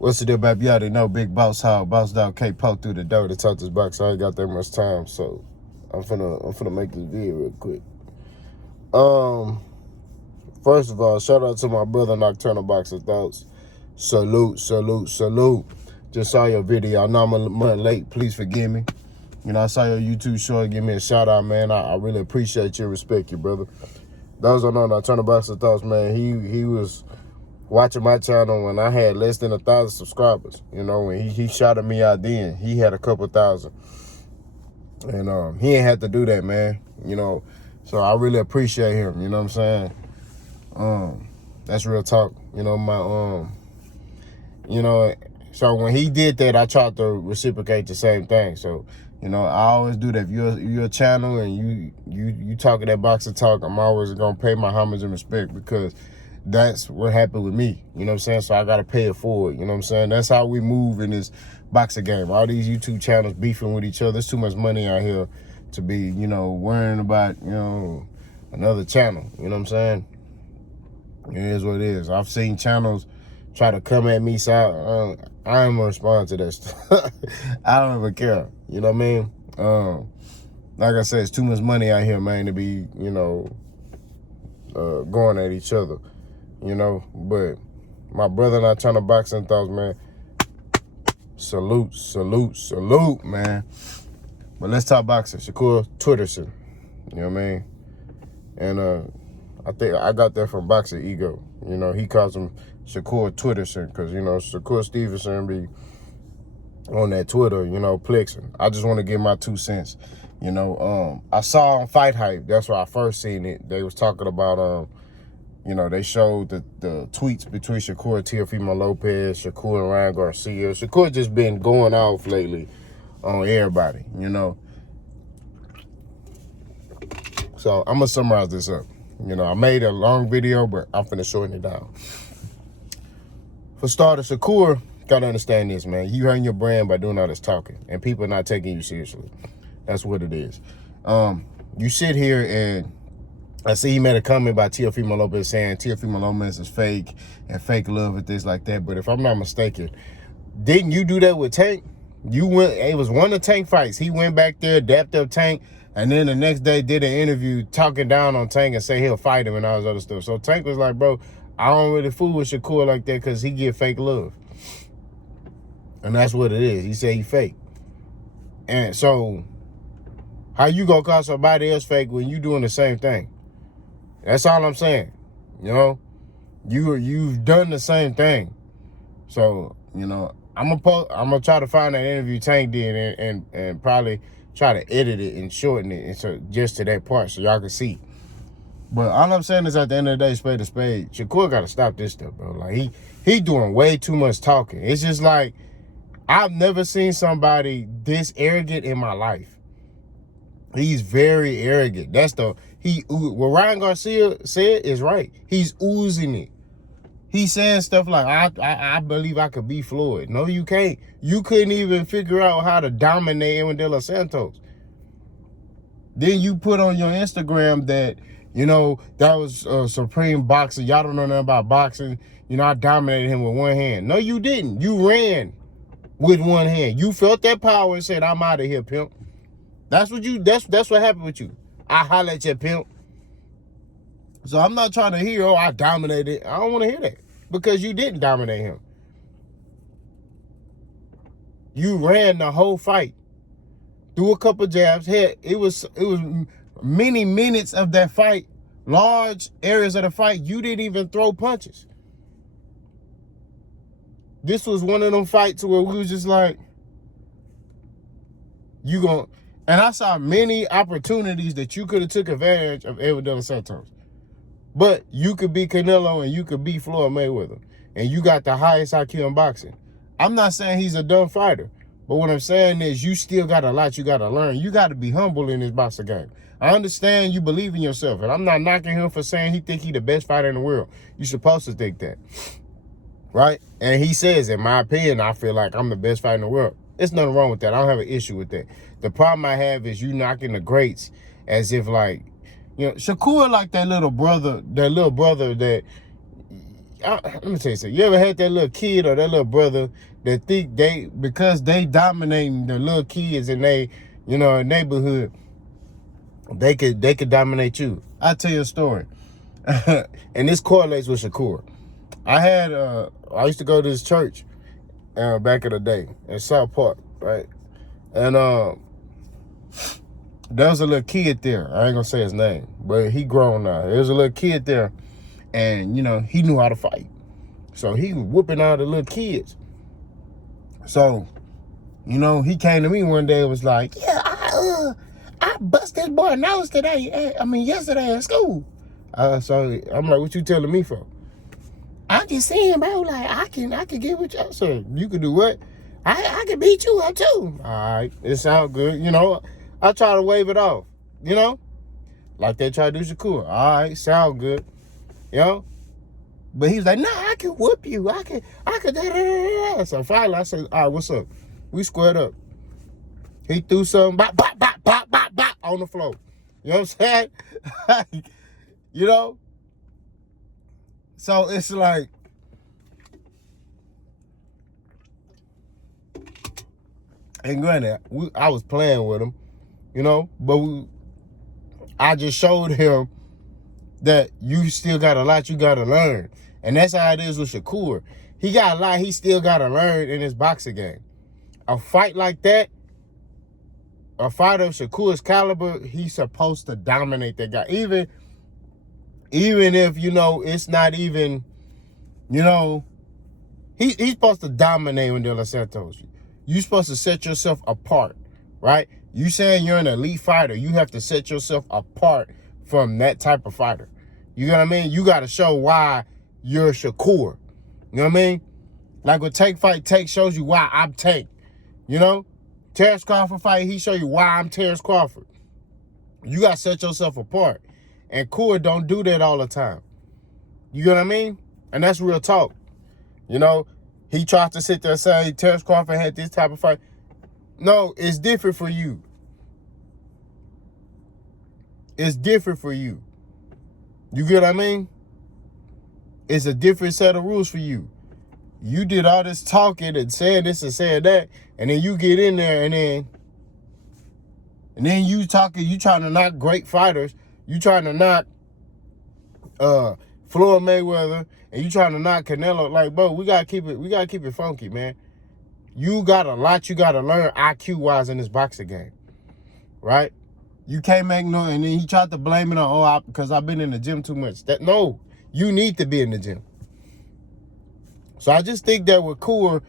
What's the deal, baby? You already know Big Boss Hog, Boss Dog can't poke through the door to talk this box. I ain't got that much time, so I'm finna make this video real quick. First of all, shout out to my brother Nocturnal Boxer Thoughts. Salute. Just saw your video. I know I'm a month late. Please forgive me. You know, I saw your YouTube short. Give me a shout out, man. I really appreciate you, respect you, brother. Those don't know Nocturnal Boxer Thoughts, man. He was watching my channel when I had less than 1,000 subscribers. You know, when he shouted me out then, he had a couple thousand. And he ain't had to do that, man. You know, so I really appreciate him. You know what I'm saying? That's real talk. You know, so when he did that, I tried to reciprocate the same thing. So, you know, I always do that. If you're a channel and you talking that boxing talk, I'm always gonna pay my homage and respect, because that's what happened with me. You know what I'm saying? So I gotta pay it forward. You know what I'm saying? That's how we move in this boxing game. All these YouTube channels beefing with each other. There's too much money out here to be, you know, worrying about, you know, another channel. You know what I'm saying? It is what it is. I've seen channels try to come at me, so I ain't gonna respond to that stuff. I don't even care. You know what I mean? Like I said, it's too much money out here, man, to be, you know, going at each other. You know, but my brother Nocturnal Boxing Thoughts, man, salute, man. But let's talk boxing. Shakur Stevenson, you know what I mean? And I think I got that from Boxing Ego. You know, he calls him Shakur Stevenson because, you know, Shakur Stevenson be on that Twitter, you know, plexing. I just want to give my 2 cents. You know, I saw on Fight Hype, that's where I first seen it. They was talking about, you know, they showed the tweets between Shakur and Teofimo Lopez, Shakur and Ryan Garcia. Shakur just been going off lately on everybody, you know. So I'm going to summarize this up. You know, I made a long video, but I'm finna shorten it down. For starters, Shakur, gotta understand this, man. You hurting your brand by doing all this talking, and people are not taking you seriously. That's what it is. You sit here and I see he made a comment by Teofimo Lopez saying Teofimo Lopez is fake and fake love and things like that. But if I'm not mistaken, didn't you do that with Tank? You went, it was one of Tank fights. He went back there, dapped up Tank, and then the next day did an interview talking down on Tank and say he'll fight him and all this other stuff. So Tank was like, bro, I don't really fool with Shakur like that because he get fake love. And that's what it is. He said he fake. And so how you gonna call somebody else fake when you doing the same thing? That's all I'm saying. You know, you've done the same thing. So, you know, I'm gonna try to find that interview Tank did and probably try to edit it and shorten it, and so just to that part so y'all can see. But all I'm saying is, at the end of the day, spade to spade, Shakur gotta stop this stuff, bro. Like he doing way too much talking. It's just like, I've never seen somebody this arrogant in my life. He's very arrogant. That's what Ryan Garcia said is right. He's oozing it. He's saying stuff like, I believe I could beat Floyd. No, you can't. You couldn't even figure out how to dominate Edwin De Los Santos. Then you put on your Instagram that, you know, that was a supreme boxer. Y'all don't know nothing about boxing. You know, I dominated him with one hand. No, you didn't. You ran with one hand. You felt that power and said, I'm out of here, pimp. That's what what happened with you. I holler at you, pimp. So I'm not trying to hear, oh, I dominated. I don't want to hear that, because you didn't dominate him. You ran the whole fight. Threw a couple jabs. Heck, it was many minutes of that fight, large areas of the fight, you didn't even throw punches. This was one of them fights where we was just like, and I saw many opportunities that you could have took advantage of Edwin De Los Santos. But you could be Canelo and you could be Floyd Mayweather. And you got the highest IQ in boxing. I'm not saying he's a dumb fighter. But what I'm saying is, you still got a lot you got to learn. You got to be humble in this boxing game. I understand you believe in yourself. And I'm not knocking him for saying he think he the best fighter in the world. You're supposed to think that. Right? And he says, in my opinion, I feel like I'm the best fighter in the world. There's nothing wrong with that. I don't have an issue with that. The problem I have is you knocking the greats as if, like, you know, Shakur like that little brother that let me tell you something. You ever had that little kid or that little brother that think because they dominating the little kids in they, neighborhood, they could dominate you. I'll tell you a story. And this correlates with Shakur. I used to go to this church back in the day in South Park, right? And there was a little kid there. I ain't gonna say his name, but he grown now. There was a little kid there, and he knew how to fight. So he was whooping all the little kids. So, he came to me one day and was like, yeah, I busted this boy nose yesterday at school. So I'm like, what you telling me for? I'm just saying, bro, like, I can get with you. So you can do what? I can beat you up too. All right, it sounds good. I try to wave it off, like they try to do Shakur. All right, sound good, But he was like, nah, I can whoop you. I can da. So finally I said, all right, what's up? We squared up. He threw something, bop, bop, bop, bop, bop, bop, on the floor. You know what I'm saying? So it's like, and granted, I was playing with him, but I just showed him that you still got a lot you got to learn. And that's how it is with Shakur. He got a lot he still got to learn in his boxing game. A fight like that, a fighter of Shakur's caliber, he's supposed to dominate that guy. Even if, it's not even, he's supposed to dominate De Los Santos. You're supposed to set yourself apart, right? You saying you're an elite fighter, you have to set yourself apart from that type of fighter. You know what I mean? You got to show why you're Shakur. You know what I mean? Like with Tank fight, Tank shows you why I'm Tank. Terrence Crawford fight, he show you why I'm Terrence Crawford. You got to set yourself apart. And Core don't do that all the time. You know what I mean? And that's real talk. He tries to sit there and say, Terrence Crawford had this type of fight. No, it's different for you. It's different for you. You get what I mean? It's a different set of rules for you. You did all this talking and saying this and saying that, and then you get in there and then you talking, you trying to knock great fighters. You trying to knock Floyd Mayweather, and you trying to knock Canelo. Like, bro, we gotta keep it funky, man. You got a lot you gotta learn IQ wise in this boxing game, right? You can't make no. And then he tried to blame it on because I've been in the gym too much. No, you need to be in the gym. So I just think that with Coor,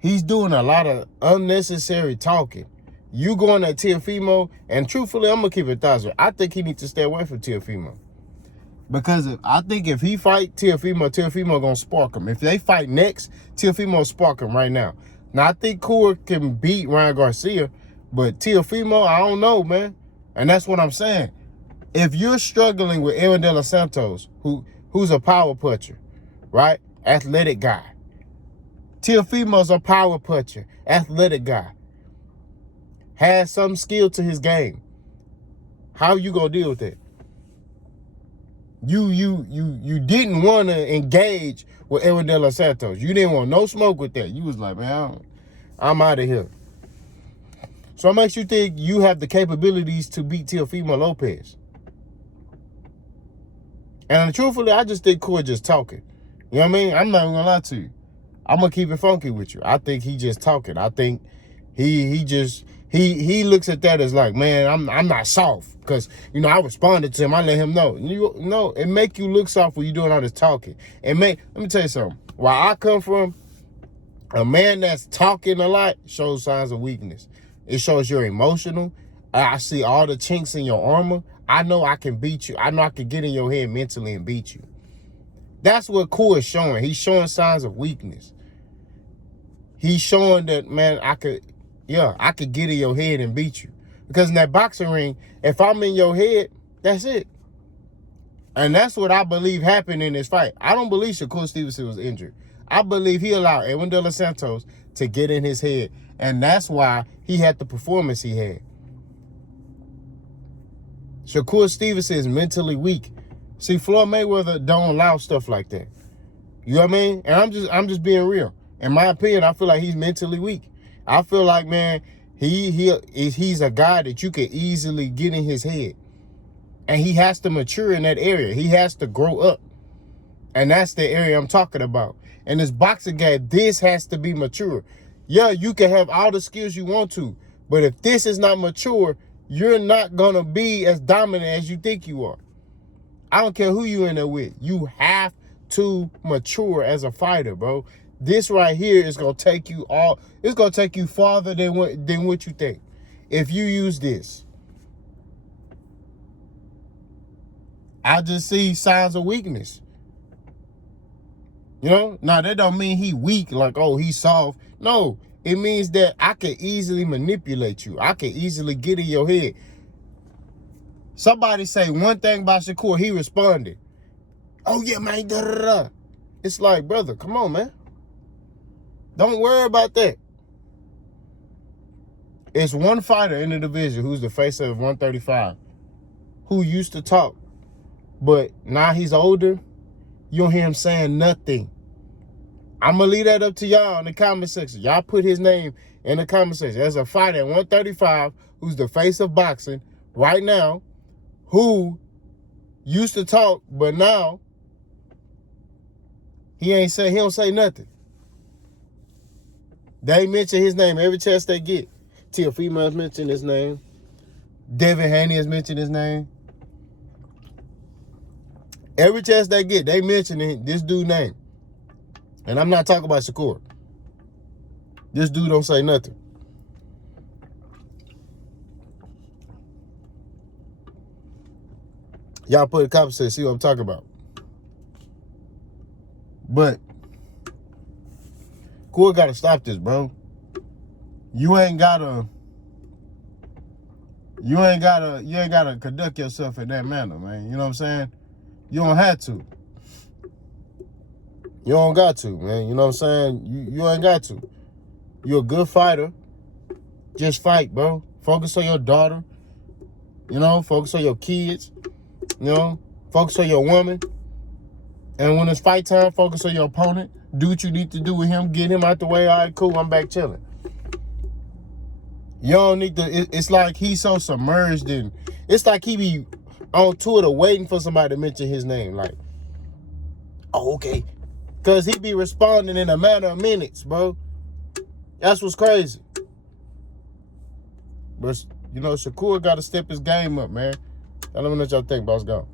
he's doing a lot of unnecessary talking. You going at Teofimo, and truthfully, I'm gonna keep it 1,000. I think he needs to stay away from Teofimo. Because I think if he fight Teofimo gonna spark him. If they fight next, Teofimo spark him right now. Now I think Coor can beat Ryan Garcia, but Teofimo, I don't know, man. And that's what I'm saying. If you're struggling with Aaron De Los Santos, who's a power puncher, right? Athletic guy. Teofimo's a power puncher, athletic guy. Has some skill to his game. How you gonna deal with that? You didn't want to engage with Aaron De Los Santos. You didn't want no smoke with that. You was like, man, I'm out of here. So it makes you think you have the capabilities to beat Teofimo Lopez. And truthfully, I just think Coor just talking. You know what I mean? I'm not even gonna lie to you. I'm gonna keep it funky with you. I think he just talking. I think he looks at that as like, man, I'm not soft because I responded to him. I let him know. It make you look soft when you doing all this talking. Let me tell you something. Where I come from, a man that's talking a lot shows signs of weakness. It shows you're emotional. I see all the chinks in your armor. I know I can beat you. I know I can get in your head mentally and beat you. That's what Coor is showing. He's showing signs of weakness. He's showing that, man, I could get in your head and beat you. Because in that boxing ring, if I'm in your head, that's it. And that's what I believe happened in this fight. I don't believe Shakur Stevenson was injured. I believe he allowed Edwin De Los Santos to get in his head. And that's why he had the performance he had. Shakur Stevenson is mentally weak. See, Floyd Mayweather don't allow stuff like that. You know what I mean? And I'm just being real. In my opinion, I feel like he's mentally weak. I feel like, man, he's a guy that you could easily get in his head. And he has to mature in that area. He has to grow up. And that's the area I'm talking about. And this boxing game, this has to be mature. Yeah, you can have all the skills you want to, but if this is not mature, you're not going to be as dominant as you think you are. I don't care who you in there with. You have to mature as a fighter, bro. This right here is going to take you it's going to take you farther than what you think. If you use this. I just see signs of weakness. You know? Now, that don't mean he weak, like, oh, he's soft. No, it means that I can easily manipulate you. I can easily get in your head. Somebody say one thing about Shakur, he responded. Oh, yeah, man, da, da, da. It's like, brother, come on, man. Don't worry about that. It's one fighter in the division who's the face of 135 who used to talk, but now he's older. You don't hear him saying nothing. I'm going to leave that up to y'all in the comment section. Y'all put his name in the comment section. There's a fighter at 135 who's the face of boxing right now who used to talk, but now he don't say nothing. They mention his name every chance they get. Tia Females mention his name. Devin Haney has mentioned his name. Every chance they get, they mention this dude's name. And I'm not talking about Shakur. This dude don't say nothing. Y'all put a comment section, see what I'm talking about. But Shakur gotta stop this, bro. You ain't gotta conduct yourself in that manner, man. You know what I'm saying? You don't have to. You don't got to, man. You know what I'm saying? You ain't got to. You're a good fighter. Just fight, bro. Focus on your daughter. You know, focus on your kids. You know, focus on your woman. And when it's fight time, focus on your opponent. Do what you need to do with him. Get him out the way. All right, cool. I'm back chilling. You don't need to. It's like he's so submerged in. It's like he be on Twitter waiting for somebody to mention his name. Like, oh, okay. Because he be responding in a matter of minutes, bro. That's what's crazy. But, you know, Shakur got to step his game up, man. I don't know what y'all think, boss. Go.